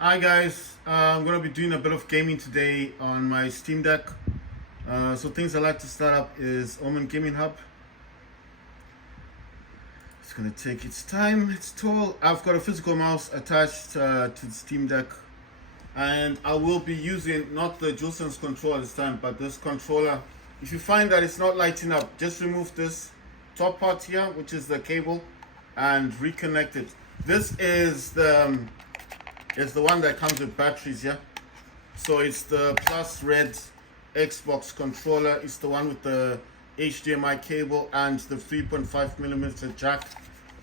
Hi guys, I'm gonna be doing a bit of gaming today on my Steam Deck. So things I like to start up is Omen Gaming Hub. It's gonna take its time. It's tall. I've got a physical mouse attached to the Steam Deck, and I will be using not the DualSense controller this time, but this controller. If you find that it's not lighting up, just remove this top part here, which is the cable, and reconnect it. This is the one that comes with batteries, yeah. So it's the Plus Red Xbox controller. It's the one with the HDMI cable and the 3.5 millimeter jack,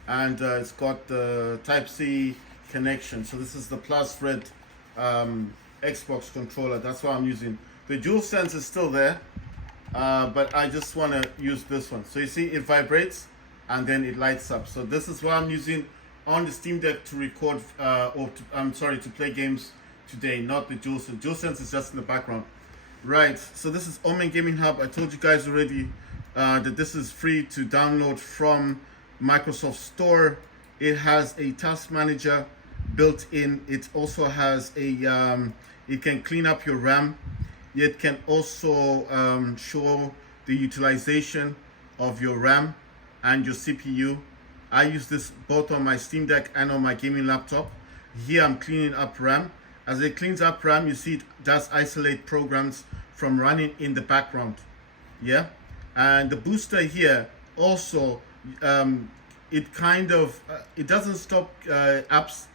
and it's got the Type C connection. So this is the Plus Red Xbox controller. That's what I'm using. The DualSense is still there, but I just want to use this one. So you see, it vibrates and then it lights up. So this is what I'm using on the Steam Deck to record, to play games today, not the DualSense. DualSense is just in the background. Right, so this is Omen Gaming Hub. I told you guys already that this is free to download from Microsoft Store. It has a task manager built in. It also has it can clean up your RAM. It can also show the utilization of your RAM and your CPU. I use this both on my Steam Deck and on my gaming laptop. Here I'm cleaning up RAM. As it cleans up RAM, you see it does isolate programs from running in the background. Yeah, and the booster here also it kind of it doesn't stop apps.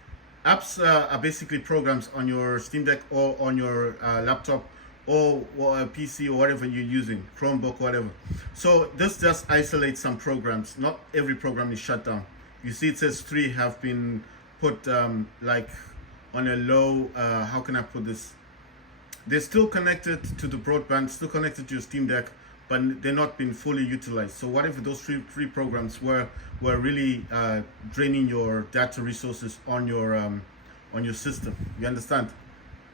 Apps are basically programs on your Steam Deck or on your laptop or a PC or whatever you're using, Chromebook, whatever. So this just isolates some programs. Not every program is shut down. You see, it says 3 have been put like on a low. How can I put this? They're still connected to the broadband, still connected to your Steam Deck, but they're not being fully utilized. So whatever those three programs were really draining your data resources on your system. You understand?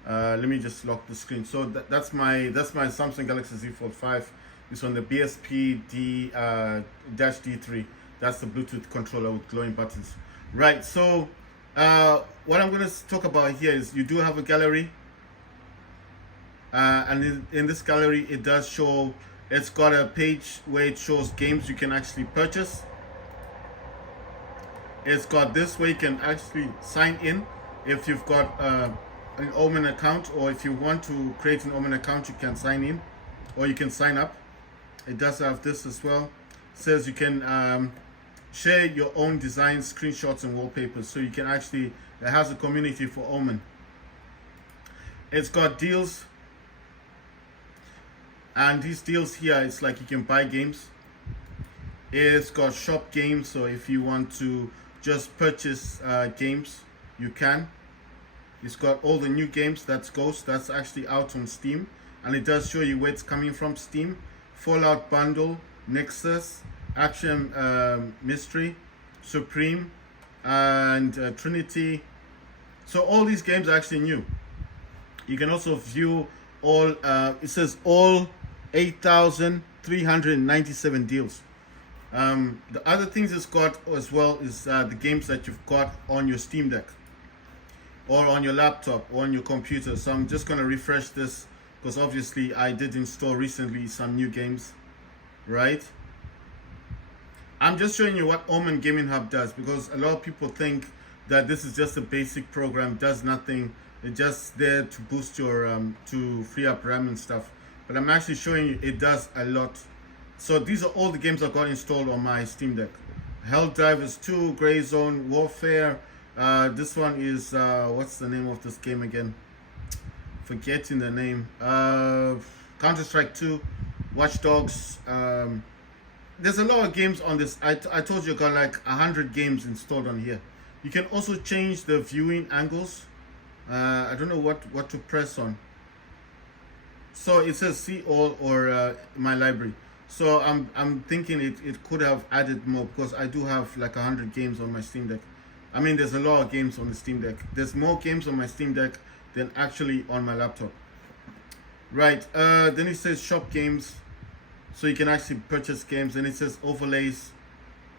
Let me just lock the screen. So that's my Samsung Galaxy Z Fold 5. It's on the BSP D-D3. That's the Bluetooth controller with glowing buttons. Right. So what I'm going to talk about here is you do have a gallery, and in this gallery it does show. It's got a page where it shows games you can actually purchase. It's got this where you can actually sign in if you've got an Omen account, or if you want to create an Omen account, you can sign in or you can sign up. It does have this as well. It says you can share your own designs, screenshots, and wallpapers. So you can actually, it has a community for Omen. It's got deals, and these deals here, it's like you can buy games. It's got shop games, so if you want to just purchase games, you can. It's got all the new games. That's Ghost. That's actually out on Steam, and it does show you where it's coming from. Steam, Fallout Bundle, Nexus, Action Mystery, Supreme, and Trinity. So all these games are actually new. You can also view all. It says all 8,397 deals. The other things it's got as well is the games that you've got on your Steam Deck, or on your laptop, or on your computer. So I'm just going to refresh this because obviously I did install recently some new games, right? I'm just showing you what Omen Gaming Hub does, because a lot of people think that this is just a basic program, does nothing. It's just there to boost your, to free up RAM and stuff. But I'm actually showing you it does a lot. So these are all the games I've got installed on my Steam Deck. Helldivers 2, Grey Zone, Warfare. This one is, what's the name of this game again? Forgetting the name. Counter-Strike 2, Watch Dogs. There's a lot of games on this. I told you I got like 100 games installed on here. You can also change the viewing angles. I don't know what to press on. So it says see all or my library. So I'm thinking it could have added more, because I do have like 100 games on my Steam Deck. I mean, there's a lot of games on the Steam Deck. There's more games on my Steam Deck than actually on my laptop. Right, then it says shop games. So you can actually purchase games. And it says overlays.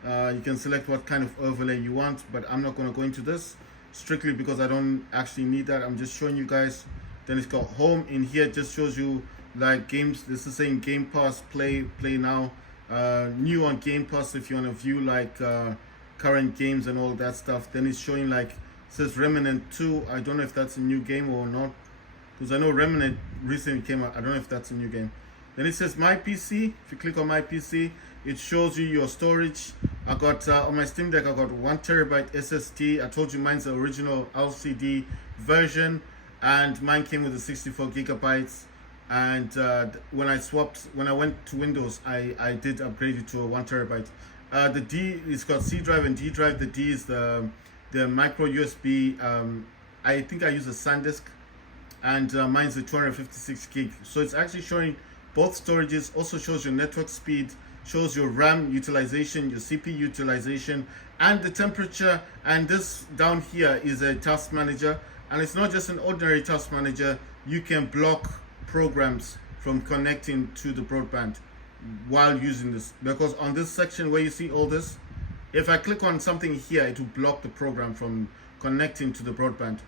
You can select what kind of overlay you want, but I'm not going to go into this. strictly because I don't actually need that. I'm just showing you guys. Then it's got home. In here it just shows you like games. This is saying Game Pass, play now. New on Game Pass if you want to view like current games and all that stuff. Then it's showing like, it says Remnant 2. I don't know if that's a new game or not, because I know Remnant recently came out. I don't know if that's a new game. Then it says My PC. If you click on My PC, it shows you your storage. I got on my Steam Deck, I got 1 TB SSD. I told you mine's the original LCD version, and mine came with the 64 GB. And when I went to Windows, I did upgrade it to a 1 TB. The D, it's got C drive and D drive. The D is the micro USB. I think I use a SanDisk, and mine's a 256 GB. So it's actually showing both storages. Also shows your network speed, shows your RAM utilization, your CPU utilization, and the temperature. And this down here is a task manager, and it's not just an ordinary task manager. You can block programs from connecting to the broadband while using this, because on this section where you see all this, if I click on something here, it will block the program from connecting to the broadband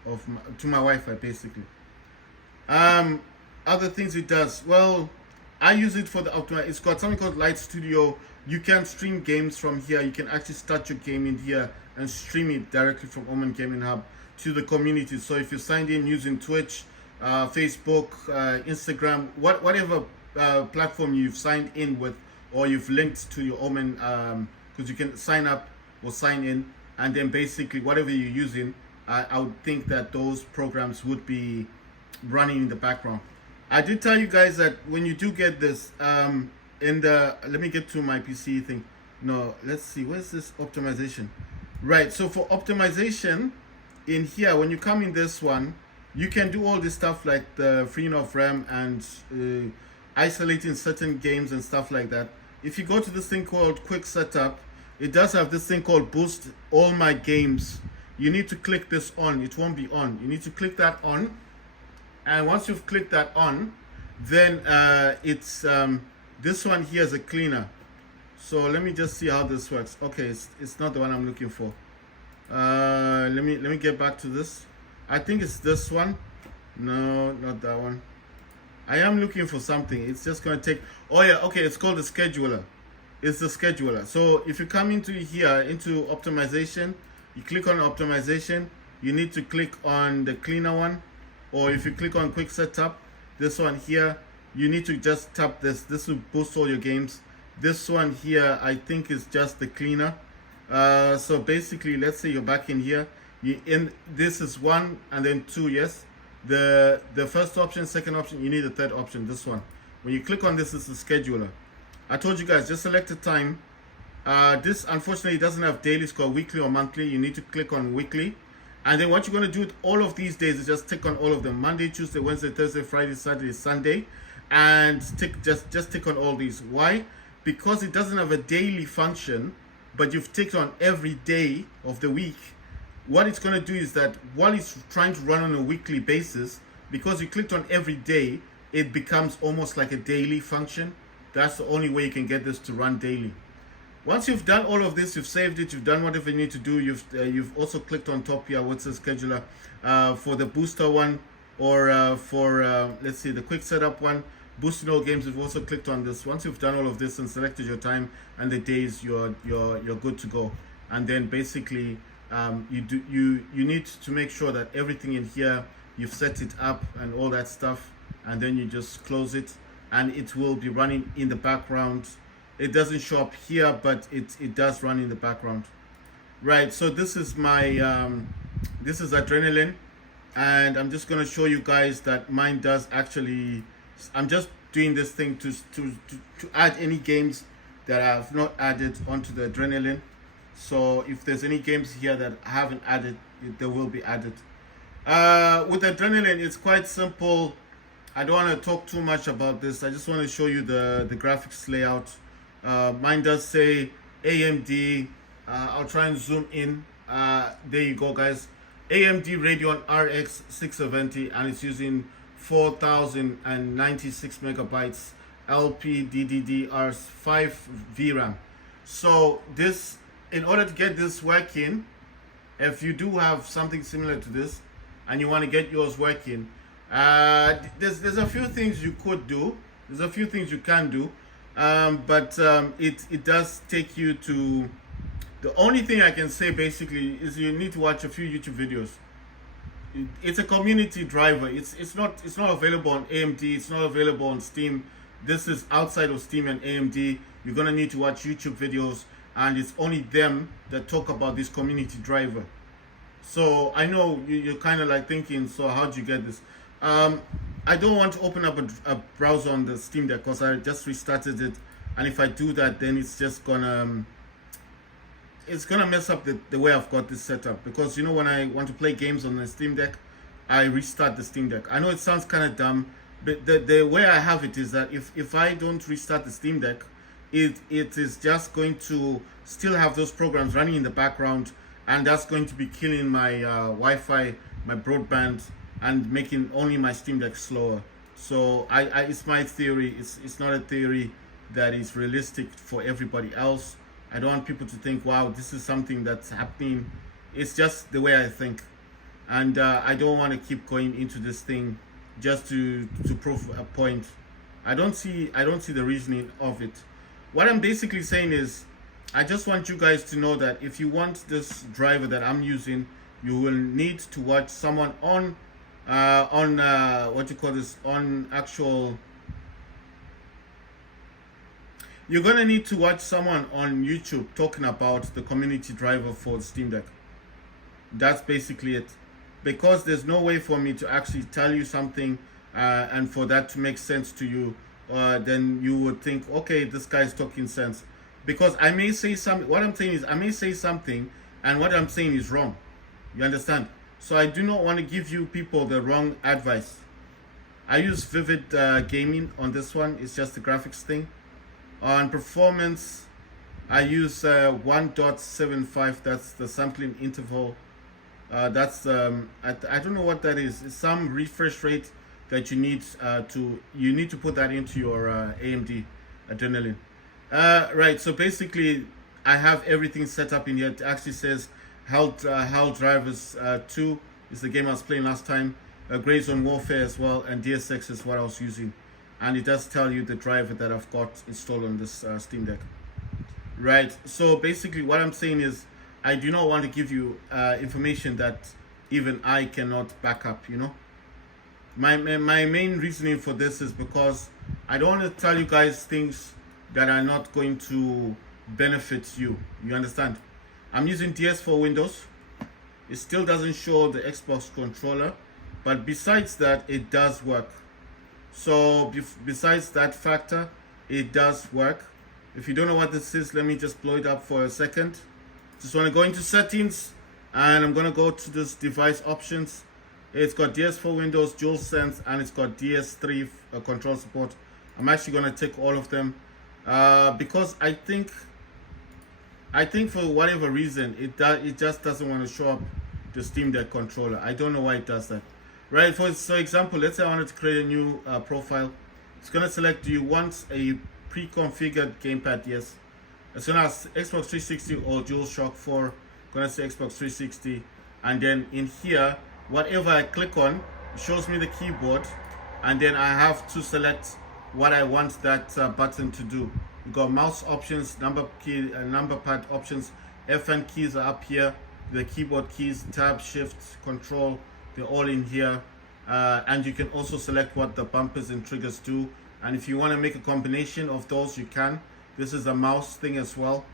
to my Wi-Fi basically. Other things it does, well, I use it for the it's got something called Light Studio. You can stream games from here. You can actually start your game in here and stream it directly from Omen Gaming Hub to the community. So if you're signed in using Twitch, Facebook, Instagram, whatever platform you've signed in with, or you've linked to your Omen, because you can sign up or sign in, and then basically whatever you're using, I would think that those programs would be running in the background. I did tell you guys that when you do get this, let me get to my PC thing. No, let's see, where's this optimization? Right, so for optimization in here, when you come in this one, you can do all this stuff like the freeing of RAM and isolating certain games and stuff like that. If you go to this thing called Quick Setup, it does have this thing called Boost All My Games. You need to click this on. It won't be on. You need to click that on. And once you've clicked that on, then it's this one here is a cleaner. So let me just see how this works. Okay, it's not the one I'm looking for. Let me get back to this. I think it's this one. No, not that one. I am looking for something. It's just gonna take. Oh yeah, okay. It's called the scheduler. It's the scheduler. So if you come into here into optimization, you click on optimization. You need to click on the cleaner one. Or if you click on quick setup, this one here, you need to just tap this. This will boost all your games. This one here, I think is just the cleaner. So basically, let's say you're back in here. This is 1 and then 2, yes. The first option, second option, you need a third option, this one. When you click on this, it's the scheduler. I told you guys, just select a time. This unfortunately doesn't have daily, it's called weekly or monthly. You need to click on weekly. And then what you're going to do with all of these days is just tick on all of them. Monday, Tuesday, Wednesday, Thursday, Friday, Saturday, Sunday. And just tick on all these. Why? Because it doesn't have a daily function, but you've ticked on every day of the week. What it's going to do is that while it's trying to run on a weekly basis, because you clicked on every day, it becomes almost like a daily function. That's the only way you can get this to run daily. Once you've done all of this, you've saved it, you've done whatever you need to do, you've also clicked on top here, what's the scheduler, for the booster one, or for, let's see, the quick setup one, boosting all games, you've also clicked on this. Once you've done all of this and selected your time and the days, you're good to go. And then basically, you need to make sure that everything in here, you've set it up and all that stuff, and then you just close it, and it will be running in the background. It doesn't show up here, but it does run in the background. Right, so this is my this is Adrenaline, and I'm just gonna show you guys that mine does actually. I'm just doing this thing to add any games that I have not added onto the Adrenaline. So if there's any games here that I haven't added, they will be added. With Adrenaline, it's quite simple. I don't want to talk too much about this. I just want to show you the graphics layout. Mine does say AMD. I'll try and zoom in. There you go, guys. AMD Radeon RX 670, and it's using 4096 megabytes LPDDR5 VRAM. So this, in order to get this working, if you do have something similar to this and you want to get yours working, there's a few things you could do. There's a few things you can do, but it does take you to. The only thing I can say basically is you need to watch a few YouTube videos. It's a community driver. It's not available on AMD. It's not available on Steam. This is outside of Steam and AMD. You're gonna need to watch YouTube videos, and it's only them that talk about this community driver. So I know you're kind of like thinking, so how'd you get this? I don't want to open up a browser on the Steam Deck because I just restarted it, and if I do that, then it's just gonna mess up the way I've got this set up. Because you know, when I want to play games on the Steam Deck, I restart the Steam Deck. I know it sounds kind of dumb, but the way I have it is that if I don't restart the Steam Deck, it is just going to still have those programs running in the background, and that's going to be killing my Wi-Fi, my broadband, and making only my Steam Deck slower. So it's my theory. It's not a theory that is realistic for everybody else. I don't want people to think, wow, this is something that's happening. It's just the way I think, and I don't want to keep going into this thing just to prove a point. I don't see the reasoning of it. What I'm basically saying is, I just want you guys to know that if you want this driver that I'm using, you will need to watch someone on what you call this, on actual. You're gonna need to watch someone on YouTube talking about the community driver for the Steam Deck. That's basically it. Because there's no way for me to actually tell you something and for that to make sense to you, then you would think, okay, this guy's talking sense. Because I may say something, what I'm saying is, I may say something and what I'm saying is wrong. You understand? So I do not want to give you people the wrong advice. I use Vivid Gaming on this one. It's just the graphics thing. On performance, I use 1.75. That's the sampling interval. That's I don't know what that is. It's some refresh rate that you need to put that into your AMD Adrenaline. Right. So basically, I have everything set up in here. It actually says Hell Drivers 2 is the game I was playing last time. Grey Zone Warfare as well, and DSX is what I was using. And it does tell you the driver that I've got installed on this Steam Deck. Right, so basically what I'm saying is, I do not want to give you information that even I cannot back up, you know. My main reasoning for this is because I don't want to tell you guys things that are not going to benefit you. You understand? I'm using DS for Windows. It still doesn't show the Xbox controller, but besides that, it does work. So besides that factor, it does work. If you don't know what this is, let me just blow it up for a second. Just want to go into settings, and I'm going to go to this device options. It's got DS4 Windows, DualSense, and it's got DS3 control support. I'm actually going to take all of them because I think for whatever reason it just doesn't want to show up the Steam Deck controller. I don't know why it does that. Right, for example, let's say I wanted to create a new profile. It's going to select, do you want a pre-configured gamepad? Yes. It's going to ask Xbox 360 or DualShock 4. Going to say Xbox 360. And then in here, whatever I click on, it shows me the keyboard. And then I have to select what I want that button to do. We've got mouse options, number pad options. FN keys are up here. The keyboard keys, tab, shift, control. They're all in here, and you can also select what the bumpers and triggers do. And if you want to make a combination of those, you can. This is a mouse thing as well,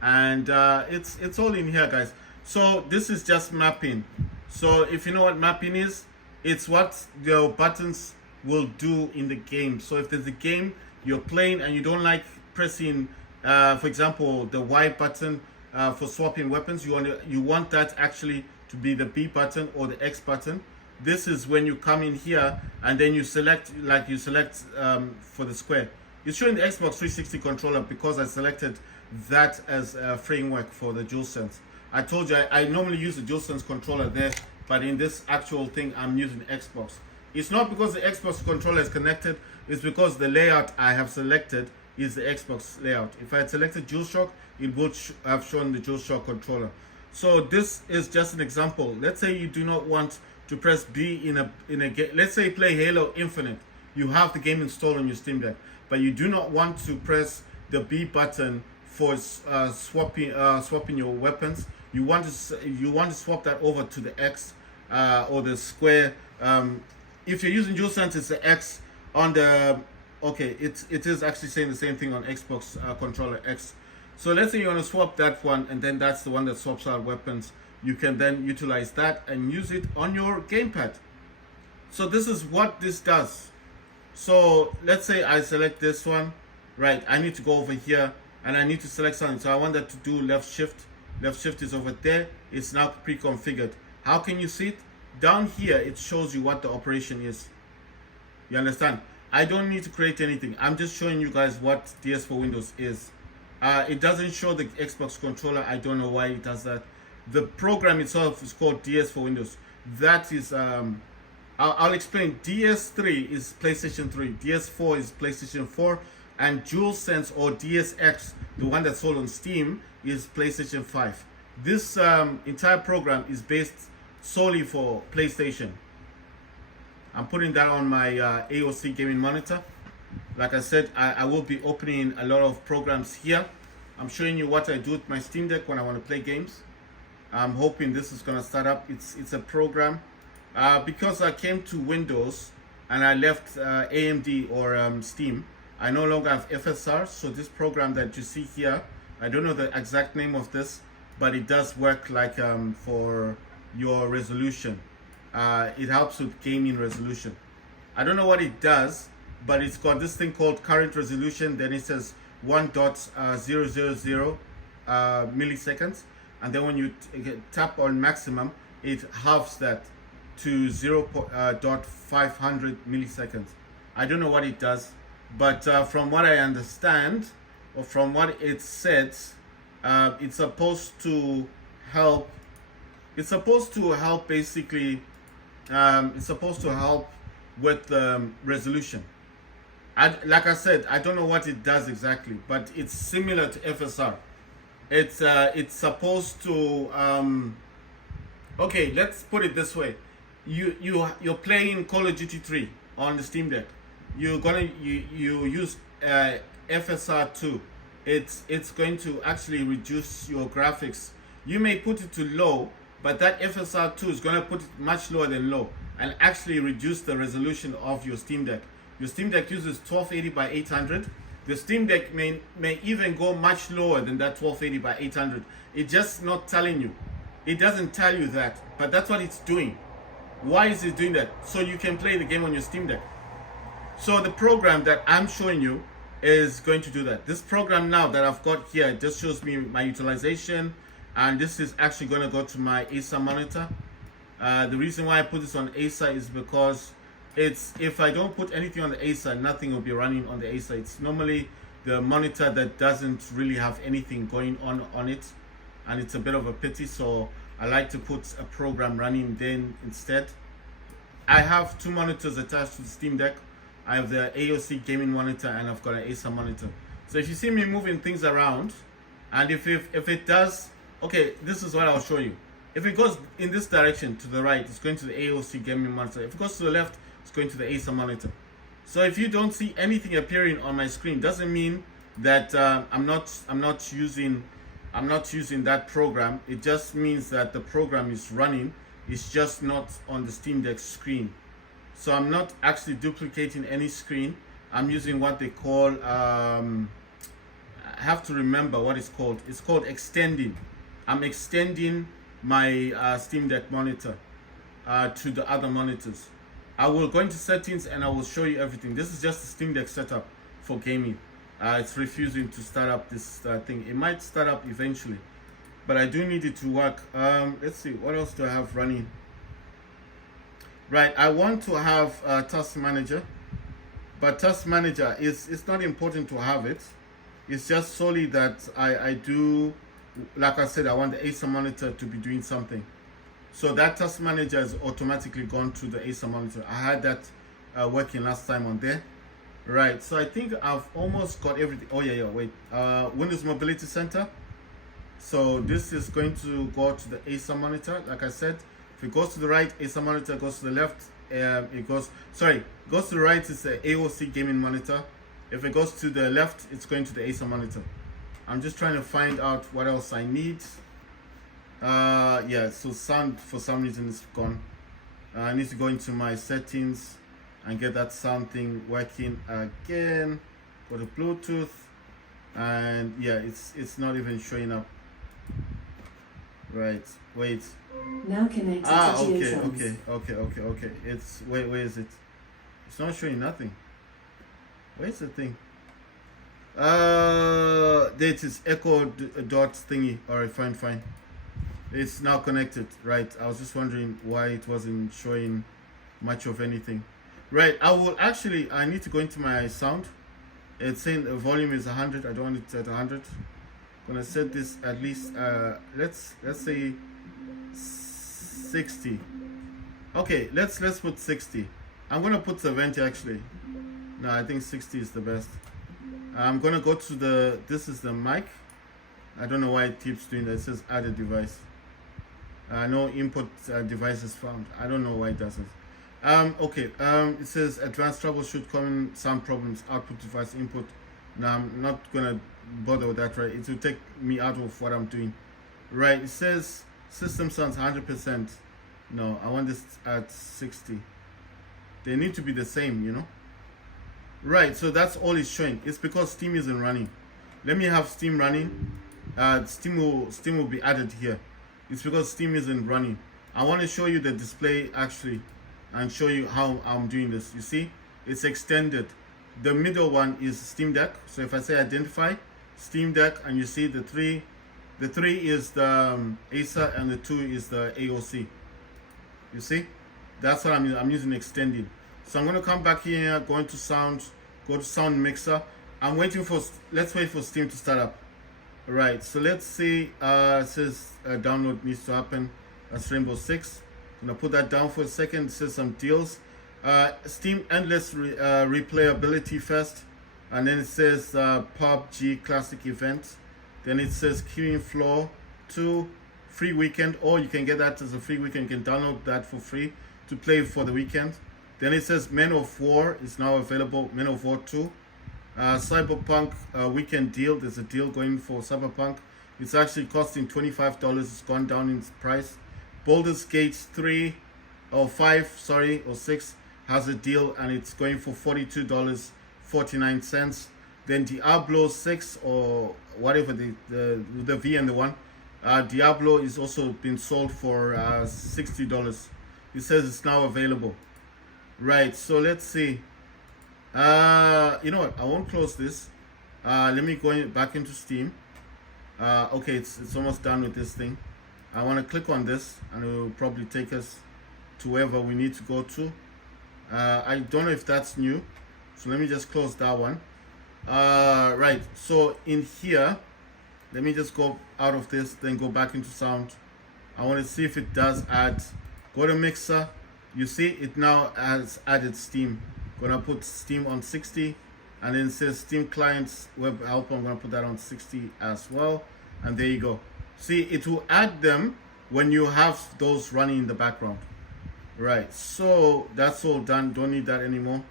and it's all in here, guys. So this is just mapping. So if you know what mapping is, it's what your buttons will do in the game. So if there's a game you're playing and you don't like pressing, for example, the Y button for swapping weapons, you want that actually to be the B button or the X button. This is when you come in here and then you select for the square. It's showing the Xbox 360 controller because I selected that as a framework for the DualSense. I told you I normally use the DualSense controller there, but in this actual thing I'm using Xbox. It's not because the Xbox controller is connected, it's because the layout I have selected is the Xbox layout. If I had selected DualShock, it would have shown the DualShock controller. So this is just an example. Let's say you do not want to press B in a game. Let's say you play Halo Infinite. You have the game installed on your Steam Deck, but you do not want to press the B button for swapping your weapons. You want to swap that over to the X or the square. If you're using DualSense, it's the X on the. Okay, it is actually saying the same thing on Xbox controller X. So let's say you want to swap that one, and then that's the one that swaps out weapons. You can then utilize that and use it on your gamepad. So this is what this does. So let's say I select this one, right? I need to go over here and I need to select something. So I want that to do left shift. Left shift is over there. It's now pre-configured. How can you see it? Down here, it shows you what the operation is. You understand? I don't need to create anything. I'm just showing you guys what DS for Windows is. It doesn't show the Xbox controller. I don't know why it does that. The program itself is called DS for Windows. That is, I'll explain. DS3 is PlayStation 3. DS4 is PlayStation 4. And DualSense or DSX, the one that's sold on Steam, is PlayStation 5. This entire program is based solely for PlayStation. I'm putting that on my AOC gaming monitor. Like I said, I will be opening a lot of programs here. I'm showing you what I do with my Steam Deck when I want to play games. I'm hoping this is going to start up. It's a program. Because I came to Windows and I left AMD or Steam, I no longer have FSR. So this program that you see here, I don't know the exact name of this, but it does work like for your resolution. It helps with gaming resolution. I don't know what it does, but it's got this thing called current resolution. Then it says 1.000 milliseconds, and then when you tap on maximum, it halves that to 0.500 milliseconds. I don't know what it does, but from what I understand, or from what it says, it's supposed to help. It's supposed to help basically. It's supposed to help with resolution. Like I said, I don't know what it does exactly, but it's similar to FSR. It's supposed to. Okay, let's put it this way. You're playing Call of Duty 3 on the Steam Deck. You use FSR 2. It's going to actually reduce your graphics. You may put it to low, but that FSR 2 is going to put it much lower than low and actually reduce the resolution of your Steam Deck. Your Steam Deck uses 1280 by 800. The Steam Deck may even go much lower than that 1280 by 800. It's just not telling you. It doesn't tell you that, but that's what it's doing. Why is it doing that? So you can play the game on your Steam Deck. So the program that I'm showing you is going to do that. This program now that I've got here, it just shows me my utilization, and this is actually going to go to my Acer monitor. The reason why I put this on Acer is because if I don't put anything on the Acer, nothing will be running on the Acer. It's normally the monitor that doesn't really have anything going on it, and it's a bit of a pity. So I like to put a program running then instead. I have two monitors attached to the Steam Deck. I have the AOC gaming monitor and I've got an Acer monitor. So if you see me moving things around, and if it does, okay, this is what I'll show you. If it goes in this direction to the right, it's going to the AOC gaming monitor. If it goes to the left, it's going to the Acer monitor. So if you don't see anything appearing on my screen, doesn't mean that I'm not using that program. It just means that the program is running. It's just not on the Steam Deck screen. So I'm not actually duplicating any screen. I'm using what they call, I have to remember what it's called. It's called extending. I'm extending my Steam Deck monitor to the other monitors. I will go into settings and I will show you everything. This is just the Steam Deck setup for gaming. It's refusing to start up this thing. It might start up eventually, but I do need it to work. Let's see, what else do I have running? Right, I want to have Task Manager, but Task Manager it's not important to have it. It's just solely that I do, like I said, I want the Acer monitor to be doing something. So that Task Manager is automatically gone to the Acer monitor. I had that working last time on there. Right, so I think I've almost got everything. Oh yeah, wait. Windows Mobility Center. So this is going to go to the Acer monitor. Like I said, if it goes to the right, Acer monitor goes to the left. Goes to the right, it's the AOC gaming monitor. If it goes to the left, it's going to the Acer monitor. I'm just trying to find out what else I need. Yeah, so sound for some reason is gone. I need to go into my settings and get that sound thing working again for the Bluetooth. And yeah, it's not even showing up. Right, wait. Now connected to okay. It's where is it? It's not showing nothing. Where's the thing? There it is, echo dot thingy. Alright, fine. It's now connected, right? I was just wondering why it wasn't showing much of anything. Right, I need to go into my sound. It's saying the volume is 100. I don't want it at 100. I'm gonna set this at least let's say 60. Okay, let's put 60. I'm gonna put 70 actually. No, I think 60 is the best. I'm gonna go to this is the mic. I don't know why it keeps doing that. It says add a device. No input device is found. I don't know why it doesn't. Okay. It says advanced troubleshoot common sound problems. Output device input. Now I'm not gonna bother with that. Right? It will take me out of what I'm doing. Right? It says system sounds 100%. No, I want this at 60. They need to be the same, you know. Right. So that's all it's showing. It's because Steam isn't running. Let me have Steam running. Steam will be added here. It's because Steam isn't running. I want to show you the display actually and show you how I'm doing this. You see, it's extended. The middle one is Steam Deck. So if I say identify, Steam Deck, and you see the three is the Acer and the 2 is the AOC. You see, that's what I'm using extending. So I'm going to come back here, go into sound, go to sound mixer. Let's wait for Steam to start up. Right, so let's see, it says download needs to happen. That's Rainbow Six. I'm gonna put that down for a second. It says some deals. Steam endless replayability first, and then it says PUBG classic event. Then it says Killing Floor 2 free weekend, or you can get that as a free weekend. You can download that for free to play for the weekend. Then it says Men of War is now available. Men of War 2. Cyberpunk weekend deal. There's a deal going for Cyberpunk. It's actually costing $25. It's gone down in price. Baldur's Gate 3 or 5, or 6 has a deal and it's going for $42.49. Then Diablo 6 or whatever the V and the 1. Diablo is also been sold for $60. It says it's now available. Right, so let's see. You know what? I won't close this. Let me go back into Steam. Okay, it's almost done with this thing. I want to click on this, and it will probably take us to wherever we need to go to. I don't know if that's new, so let me just close that one. Right. So in here, let me just go out of this, then go back into sound. I want to see if it does add. Go to mixer. You see, it now has added Steam. Gonna put Steam on 60, and then it says Steam clients web helper. I'm gonna put that on 60 as well, and there you go. See, it will add them when you have those running in the background. Right, so that's all done. Don't need that anymore.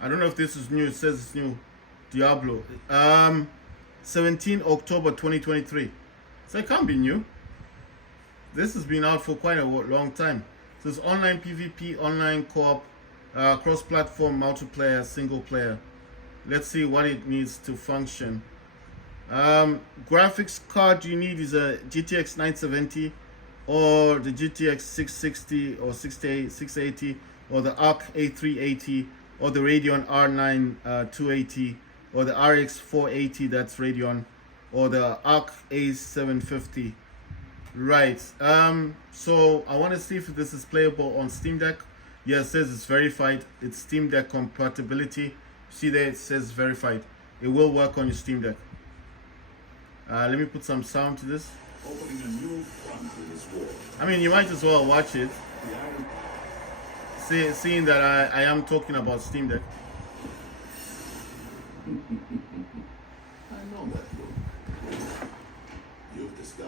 I don't know if this is new. It says it's new. Diablo 17 October 2023. So it can't be new. This has been out for quite a long time. So it's online PvP, online co-op, cross-platform, multiplayer, single player. Let's see what it needs to function. Graphics card you need is a GTX 970 or the GTX 660 or 680 or the ARC A380 or the Radeon R9 280 or the RX 480, that's Radeon, or the ARC A750. Right, so I want to see if this is playable on Steam Deck. Yeah, it says it's verified. It's Steam Deck compatibility. See there, it says verified. It will work on your Steam Deck. Let me put some sound to this. Opening a new front in this war. I mean, you might as well watch it. Seeing that I am talking about Steam Deck. I know that look. You've disguised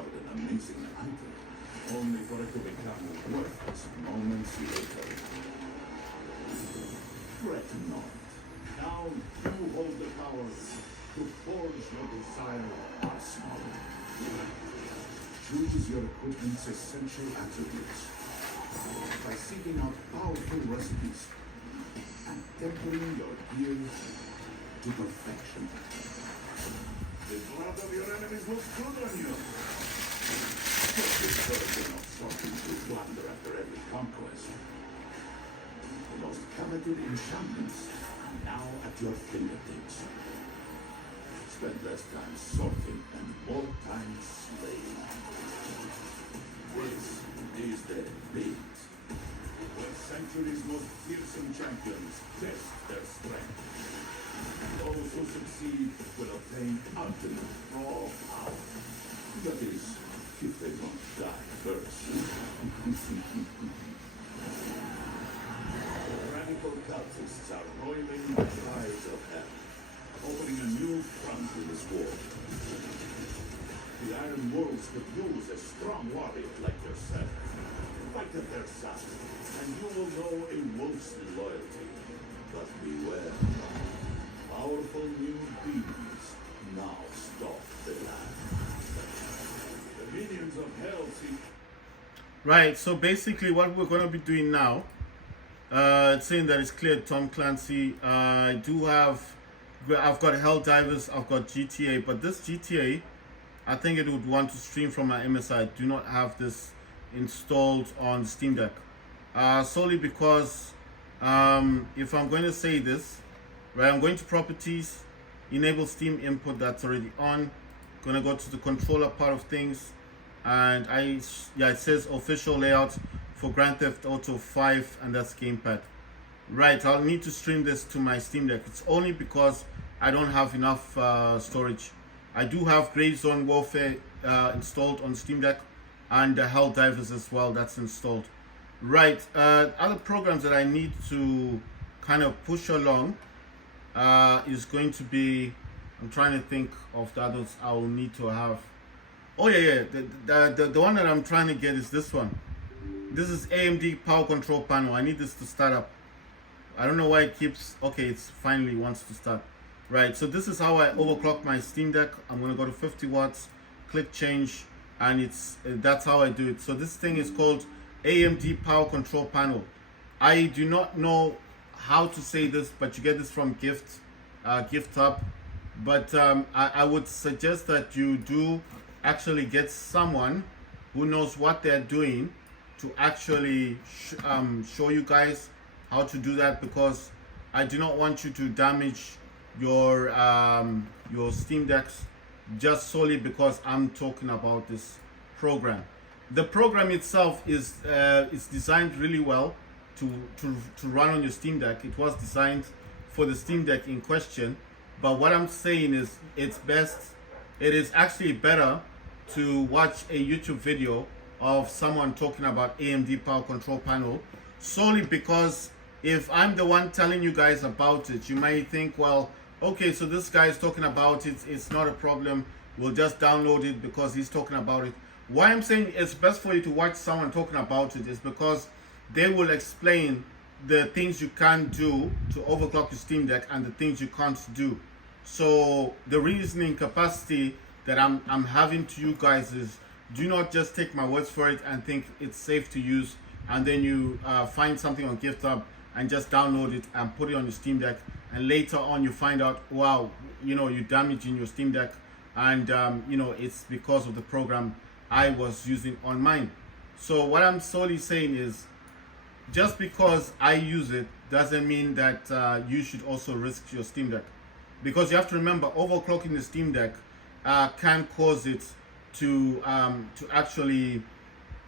order to become worthless moments later. Fret not. Now you hold the power to forge your desire arsenal. Choose your equipment's essential attributes by seeking out powerful recipes and tempering your gear to perfection. The blood of your enemies looks good on you. Don't discourage them of sorting to plunder after every conquest. The most coveted enchantments are now at your fingertips. Spend less time sorting and more time slaying. This is the beat. Where Sanctuary's most fearsome champions test their strength. Those who succeed will obtain ultimate raw power. That is, if they don't die first. Radical cultists are roiling the skies of hell, opening a new front in this war. The Iron Wolves could use a strong warrior like yourself. Fight at their side, and you will know a wolf's loyalty. But beware. Powerful new beings now stalk the land. The minions of hell seek. Right, so basically what we're going to be doing now, it's saying that it's clear Tom Clancy. I've got Helldivers, I've got GTA, but this GTA, I think it would want to stream from my MSI. I do not have this installed on Steam Deck. Solely because if I'm going to say this, right, I'm going to properties, enable Steam input, that's already on. Gonna go to the controller part of things, and it says official layout for Grand Theft Auto 5, and that's gamepad. Right, I'll need to stream this to my Steam Deck. It's only because I don't have enough storage. I do have Grey Zone Warfare installed on Steam Deck, and Helldivers as well, that's installed. Right, other programs that I need to kind of push along is going to be, I'm trying to think of the others I will need to have. Oh yeah, the one that I'm trying to get is this one. This is AMD Power Control Panel. I need this to start up. I don't know why it keeps, okay, it's finally wants to start. Right, so this is how I overclock my Steam Deck. I'm gonna go to 50 watts, click change, and that's how I do it. So this thing is called AMD Power Control Panel. I do not know how to say this, but you get this from Gift Hub. But I would suggest that you do actually get someone who knows what they're doing to actually show you guys how to do that, because I do not want you to damage your Steam Decks just solely because I'm talking about this program. The program itself is designed really well to run on your Steam Deck. It was designed for the Steam Deck in question, but what I'm saying is it is actually better to watch a YouTube video of someone talking about AMD Power Control Panel, solely because if I'm the one telling you guys about it, you might think, well, okay, so this guy is talking about it, it's not a problem, we'll just download it because he's talking about it. Why I'm saying it's best for you to watch someone talking about it is because they will explain the things you can do to overclock your Steam Deck and the things you can't do. So the reasoning capacity that I'm having to you guys is, do not just take my words for it and think it's safe to use, and then you find something on GiftHub and just download it and put it on your Steam Deck, and later on you find out, wow, you're damaging your Steam Deck, and it's because of the program I was using on mine. So what I'm solely saying is, just because I use it doesn't mean that you should also risk your Steam Deck, because you have to remember, overclocking the Steam Deck can cause it to actually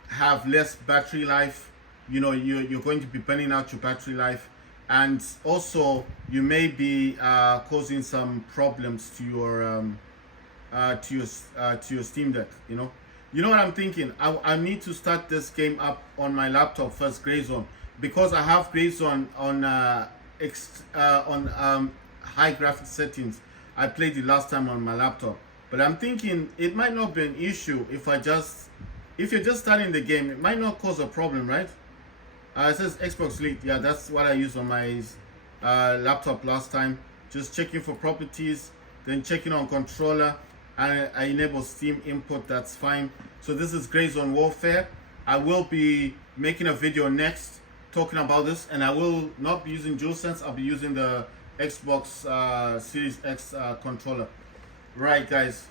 have less battery life. You're going to be burning out your battery life, and also you may be causing some problems to your Steam Deck. You know what I'm thinking? I need to start this game up on my laptop first, Grey Zone, because I have Grey Zone on high graphics settings. I played it last time on my laptop, but I'm thinking it might not be an issue if I just if you're just starting the game, it might not cause a problem, right? It says Xbox linked. Yeah, that's what I used on my laptop last time. Just checking for properties, then checking on controller, and I enable Steam input. That's fine. So this is Gray Zone Warfare. I will be making a video next talking about this, and I will not be using DualSense. I'll be using the Xbox Series X controller. Right, guys.